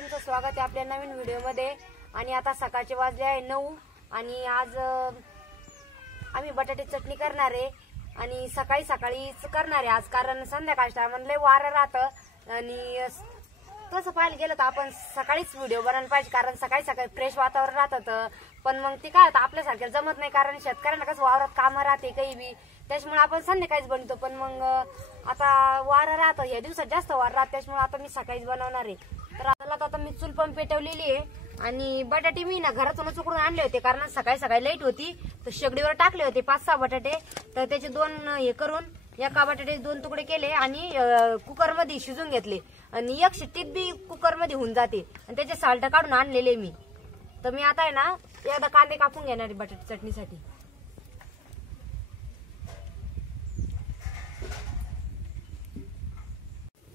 तुमचं स्वागत आहे आपल्या नवीन व्हिडिओमध्ये। आणि आता सकाळचे वाजले आहे 9 आणि आज आम्ही बटाटे चटणी करणार आहे आणि सकाळीच करणार आहे आज, कारण संध्याकाळच्या टायमाला वारं राहतं आणि तसं पाहायला गेलं तर आपण सकाळीच व्हिडिओ बनायला पाहिजे, कारण सकाळी फ्रेश वातावरण राहतं। पण मग ते काय होतं आपल्यासारख्याला जमत नाही, कारण शेतकऱ्यांना कसं वावरात कामं राहते काही बी, त्याच्यामुळे आपण संध्याकाळीच बनवतो। पण मग आता वारं राहतं, या दिवसात जास्त वारं राहतं, त्याच्यामुळे आता मी सकाळीच बनवणार आहे। तर आता मी चूल पण पेटवलेली आहे आणि बटाटे मी ना घरातूनच उकडून आणले होते, कारण सकाळी लाईट होती तर शेगडीवर टाकले होते 5-6 बटाटे। तर त्याचे 2 हे करून एका बटाटे 2 तुकडे केले आणि कुकर मध्ये शिजून घेतले आणि एक शिट्टीत बी कुकर मध्ये होऊन जाते आणि त्याचे साल्ट काढून आणलेले मी। तर मी आता आहे ना एकदा कांदे कापून घेणार आहे बटाटे चटणीसाठी।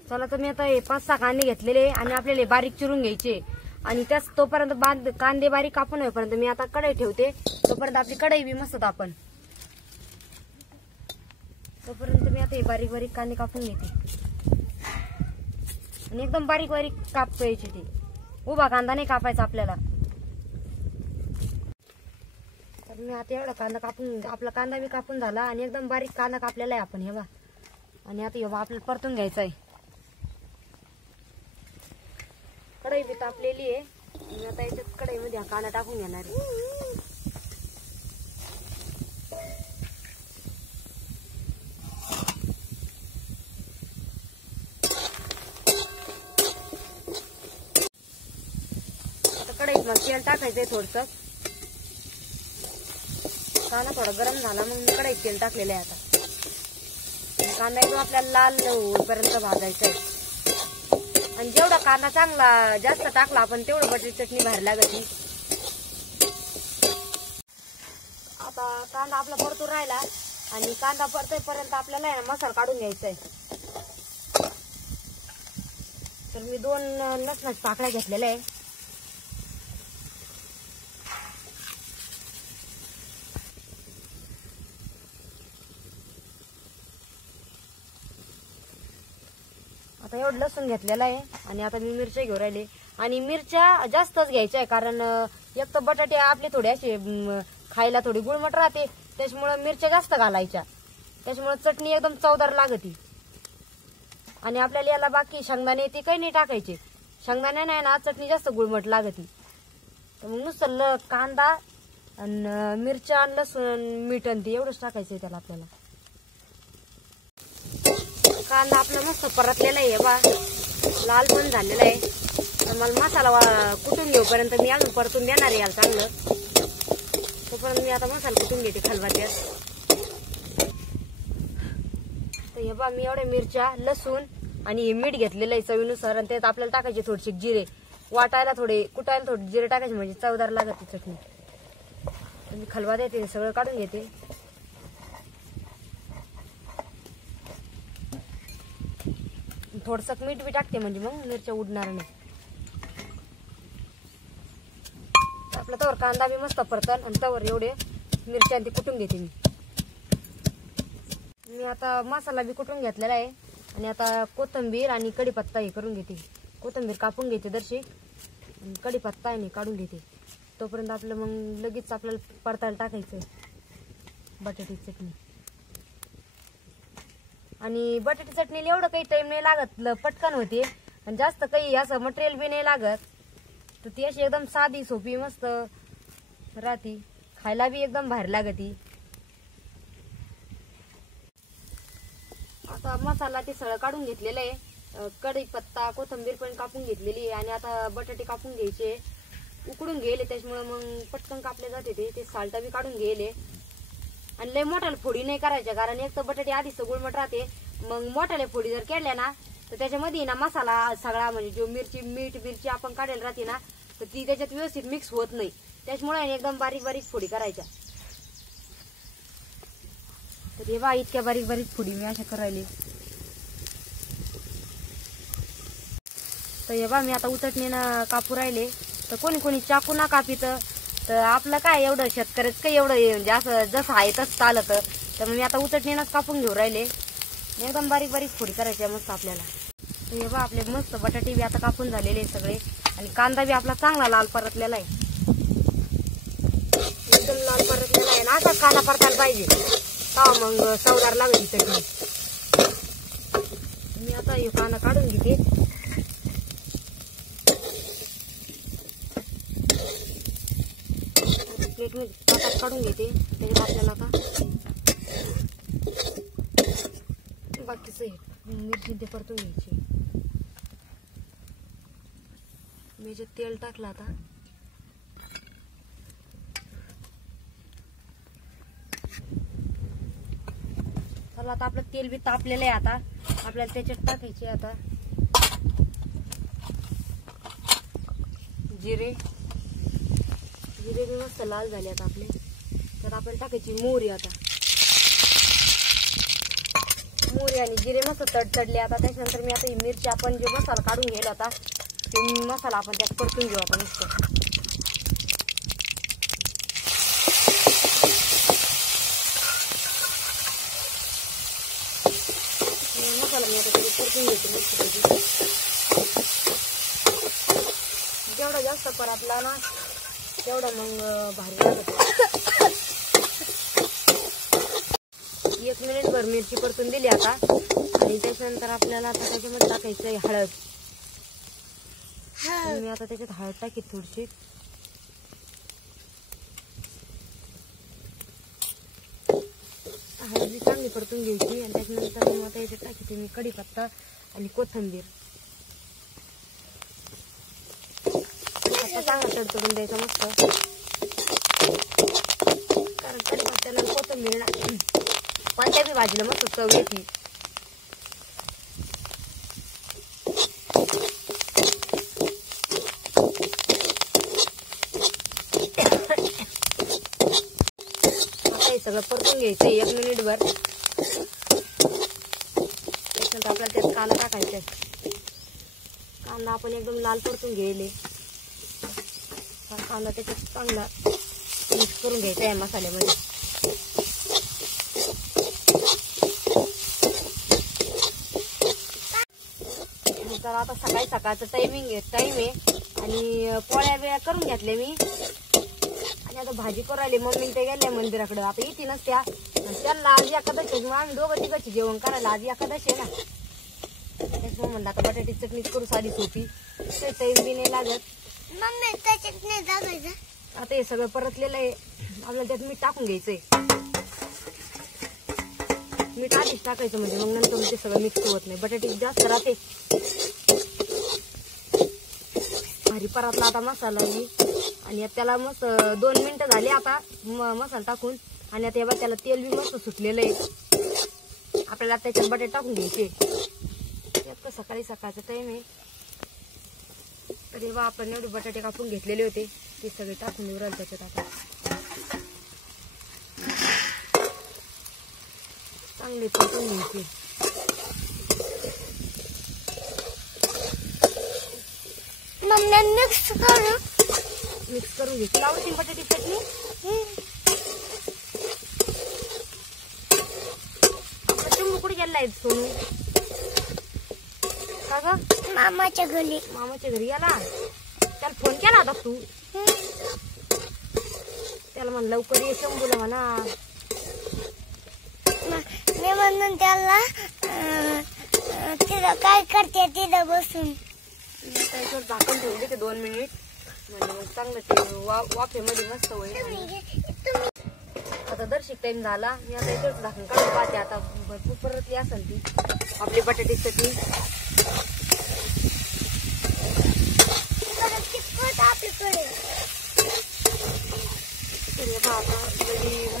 चला तर मी आता 5-6 कांदे घेतलेले आणि आपल्याला बारीक चिरून घ्यायचे आणि त्याच तोपर्यंत कांदे बारीक कापून होईपर्यंत मी आता कढई ठेवते, तोपर्यंत आपली कढई बी मस्त तापन। तोपर्यंत मी आता बारीक कांदे कापून घेते आणि एकदम बारीक कापायचे, ते उभा कांदा नाही कापायचा आपल्याला। तर मी आता एवढा कांदा कापून, आपला कांदा बी कापून झाला आणि एकदम बारीक कांदा कापलेला आहे आपण, हे बघा। आणि आता हे बघा आपल्याला परतून घ्यायचा आहे। कढई बी तापलेली आहे आणि आता याच्यात कढईमध्ये हा कांदा टाकून घेणार आहे। आता कढईत मग तेल टाकायचंय थोडस, कांदा थोडा गरम झाला मग मी कढईत तेल टाकलेलं आहे आता। कांदा एकदम आपल्याला लाल होईपर्यंत भाजायचा आहे आणि जेवढा कांदा चांगला जास्त टाकला आपण तेवढं बटाटी चटणी बाहेर लागते। आता कांदा आपला परतून राहिला आणि कांदा परतेपर्यंत आपल्याला मसाला काढून घ्यायचा आहे। तर मी 2 लसणाच्या पाकळ्या घेतलेल्या आहे। आता एवढं लसूण घेतलेला आहे आणि आता मी मिरच्या घेऊन राहिले आणि मिरच्या जास्तच घ्यायच्या आहे, कारण एक तर बटाटे आपले थोडे असे खायला थोडी गुळमट राहते, त्याच्यामुळे मिरच्या जास्त घालायच्या, त्याच्यामुळे चटणी एकदम चवदार लागते। आणि आपल्याला याला बाकी शेंगदाणे ते काही नाही टाकायचे, शेंगदाणे नाही ना चटणी जास्त गुळमट लागते। तर मग नुसतं कांदा आणि मिरच्या लसूण मीठ आणि ते एवढंच टाकायचंय त्याला आपल्याला। कांदा आपला मस्त परतलेला आहे बा, लाल पण झालेला आहे। तर मला मसाला कुटून घेऊपर्यंत मी अजून परतून देणार आहे याला चांगलं, तोपर्यंत मी आता मसाला कुटून घेते खलबत्त्यात। तर हे बा मी एवढ्या मिरच्या लसूण आणि मीठ घेतलेलं आहे चवीनुसार, आणि त्यात आपल्याला टाकायचे थोडेसे जिरे, कुटायला थोडे जिरे टाकायचे म्हणजे चवदार लागते चटणी। मी खलबत्त्यात येते सगळं काढून घेते। थोडस मीठ बी टाकते म्हणजे मग मिरच्या उडणार नाही। आपला तवर कांदा बी मस्त परतल आणि तवर एवढे मिरच्या ते कुटून घेते मी आता मसाला बी कुटून घेतलेला आहे आणि आता कोथिंबीर आणि कढीपत्ता हे करून घेते। कोथिंबीर कापून घेते दर्शी आणि कढीपत्ता आहे काढून घेते, तोपर्यंत आपलं मग लगेच आपल्याला परतायला टाकायचं बटाटी चटणी। आणि बटाटी चटणीला एवढं काही टाइम नाही लागत, पटकन होते आणि जास्त काही असं मटेरियल बी नाही लागत, तर ती अशी एकदम साधी सोपी मस्त राहती, खायला बी एकदम बाहेर लागती। आता मसाला ते सगळं काढून घेतलेलं आहे, कढीपत्ता कोथिंबीर पण कापून घेतलेली आहे आणि आता बटाटे कापून घ्यायचे, उकडून घ्यायले, त्याच्यामुळे मग पटकन कापले जाते ते साल्ट बी काढून घ्यायले। आणि लय मोठ्याला फोडी नाही करायच्या, कारण एक तर बटाटे आधीच गुळमट राहते, मग मोठ्याला फोडी जर केल्या ना तर त्याच्यामध्ये ना मसाला सगळा म्हणजे जो मिरची आपण काढायला राहते ना तर ती त्याच्यात व्यवस्थित मिक्स होत नाही, त्याच्यामुळे एकदम बारीक फोडी करायच्या। तर हे बा इतक्या बारीक फोडी मी अशा करायले। तर हे बा मी आता उचटणीनं कापू राहिले, तर कोणी चाकू ना कापित, तर आपलं काय एवढं शेतकऱ्याच काही एवढं म्हणजे असं जसं आहे तसं चालत, तर मी आता उचटणीनंच कापून घेऊ राहिले, एकदम बारीक फोडी करायच्या मस्त आपल्याला। तर हे बा आपले मस्त बटाटे बी आता कापून झालेले सगळे आणि कांदा बी आपला चांगला लाल परतलेला आहे, एकदम लाल परतलेला आहे ना. असा कांदा परतायला पाहिजे का मग चवदार लागेल ही चटणी. मी आता हे कांदा काढून घेते. प्लेट मध्ये ताटात काढून घेते. त्याच्यात आपल्याला आता बाकीचं मिरची ते परतून घ्यायची. मी जे तेल टाकलं आता, चला आता आपलं तेल बी तापलेलं आहे. आता आपल्याला त्याच्यात टाकायचे आता जिरे. जिरे बी मस्त लाल झाले आता आपले. तर आपल्याला टाकायची मोहरी. आता मोहरी आणि जिरे मस्त तडतडले. आता त्याच्यानंतर मी आता ही मिरची आपण जे मसाला काढून घ्यायला आता ते मसाला आपण त्यात परतून घेऊ आता मस्त. मसाला मी आता त्याच्यात परतून घेते मस्त. जेवढा जास्त परतला ना तेवढं मग भारी लागत. 1 मिनिटभर मिरची परतून दिली आता. आणि त्याच्यानंतर आपल्याला आता त्याच्यामध्ये टाकायचं आहे हळद. मी आता त्याच्यात हळद टाकी थोडीशी. हळद बी चांगली परतून घ्यायची. आणि त्याच्यानंतर मग आता याच्यात टाकायची मी कढीपत्ता आणि कोथिंबीर. कढीपत्ता चांगला तडतडून द्यायचा मस्त, कारण कढीपत्त्याला कोथिंबीर कोणत्या बी भाजीला मस्त चव येते. आता हे सगळं परतून घ्यायचं 1 मिनिटभर. त्याच्यानंतर आपल्याला त्यात कांदा टाकायचा. कांदा आपण एकदम लाल परतून घ्यायले. कांदा त्याच्यात चांगला मिक्स करून घ्यायचा आहे मसाल्यामध्ये. तर आता सकाळी सकाळचं टाइम आहे आणि पोळ्या बिळ्या करून घेतल्या मी. आणि आता भाजी करायला मम्मी ते गेल्या मंदिराकडे. आता येते नसत्या त्यांना आज एकादशी. मग आम्ही दोघं तिघांची जेवण करायला. आज एकादशी आहे ना. त्याच्यामुळे म्हणलं आता बटाट्याची चटणीच करू साधी सोपी. ते टाइम बी नाही लागत. आता हे सगळं परतलेलं आहे. आपल्याला त्यात मीठ टाकून घ्यायचंय. मीठ आधीच टाकायचं म्हणजे मग नंतर ते सगळं मिक्स होत नाही. बटाटे जास्त राहते. भारी परतला आता मसाला मी. आणि त्याला मस्त 2 मिनिटं झाले आता मसाला टाकून. आणि आता त्याला तेल बी मस्त सुटलेलं आहे. आपल्याला त्याच्यात बटाटे टाकून घ्यायचे. त्यात सकाळी सकाळचा टाइम आहे. तरी बा आपण एवढे बटाटे कापून घेतलेले होते ते सगळे टाकून देऊ राहिले त्याच्यात. आता चांगले परतून घ्यायचे. मिक्स करून घ्यायची. आवडते बटाटी चटणी. चिंबू कुठे गेलाय सोनू? का ग? मामाच्या घरी. मामाच्या घरी गेला. त्याला फोन केला होता तू? त्याला म्हण लवकर ये शंभूला म्हणा. मी म्हणून त्याला तिथं काय करते तिथं बसून त्याच्यावर झाकण ठेवून देते 2 मिनिट. म्हणजे मग चांगलं ते वाफेमध्ये मस्त होईल. आता दर्शिक टाइम झाला. मी आता याच्यावर झाकण काढून पाहते. आता भरपूर परतली असेल ती आपली बटाट्याची चटणी.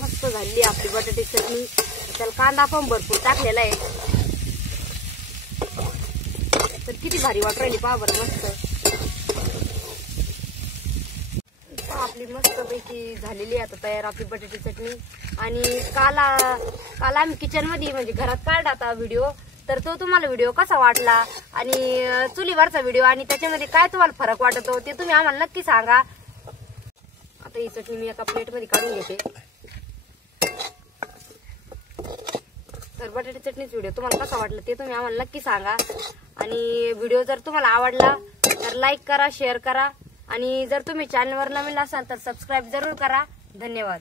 मस्त झाली आपली बटाट्याची चटणी. त्याला कांदा पण भरपूर टाकलेला आहे. तर किती भारी वाट राहिली पहा बरं. मस्त आपली मस्त पैकी झालेली आता तयार आपली बटाट्याची चटणी. आणि काल आम्ही किचन मध्ये म्हणजे घरात काढला आता व्हिडिओ. तर तो तुम्हाला व्हिडिओ कसा वाटला आणि चुलीवरचा व्हिडिओ आणि त्याच्यामध्ये काय तुम्हाला फरक वाटतो ते तुम्ही आम्हाला नक्की सांगा. आता ही चटणी मी एका प्लेट मध्ये काढून घेते. तर बटाटे चटणीचा व्हिडिओ तुम्हाला कसा वाटला ते तुम्ही आम्हाला नक्की सांगा. आणि व्हिडिओ जर तुम्हाला आवडला तर लाईक करा, शेअर करा आणि जर तुम्ही चॅनलवर नवीन असाल तर सबस्क्राईब जरूर करा. धन्यवाद.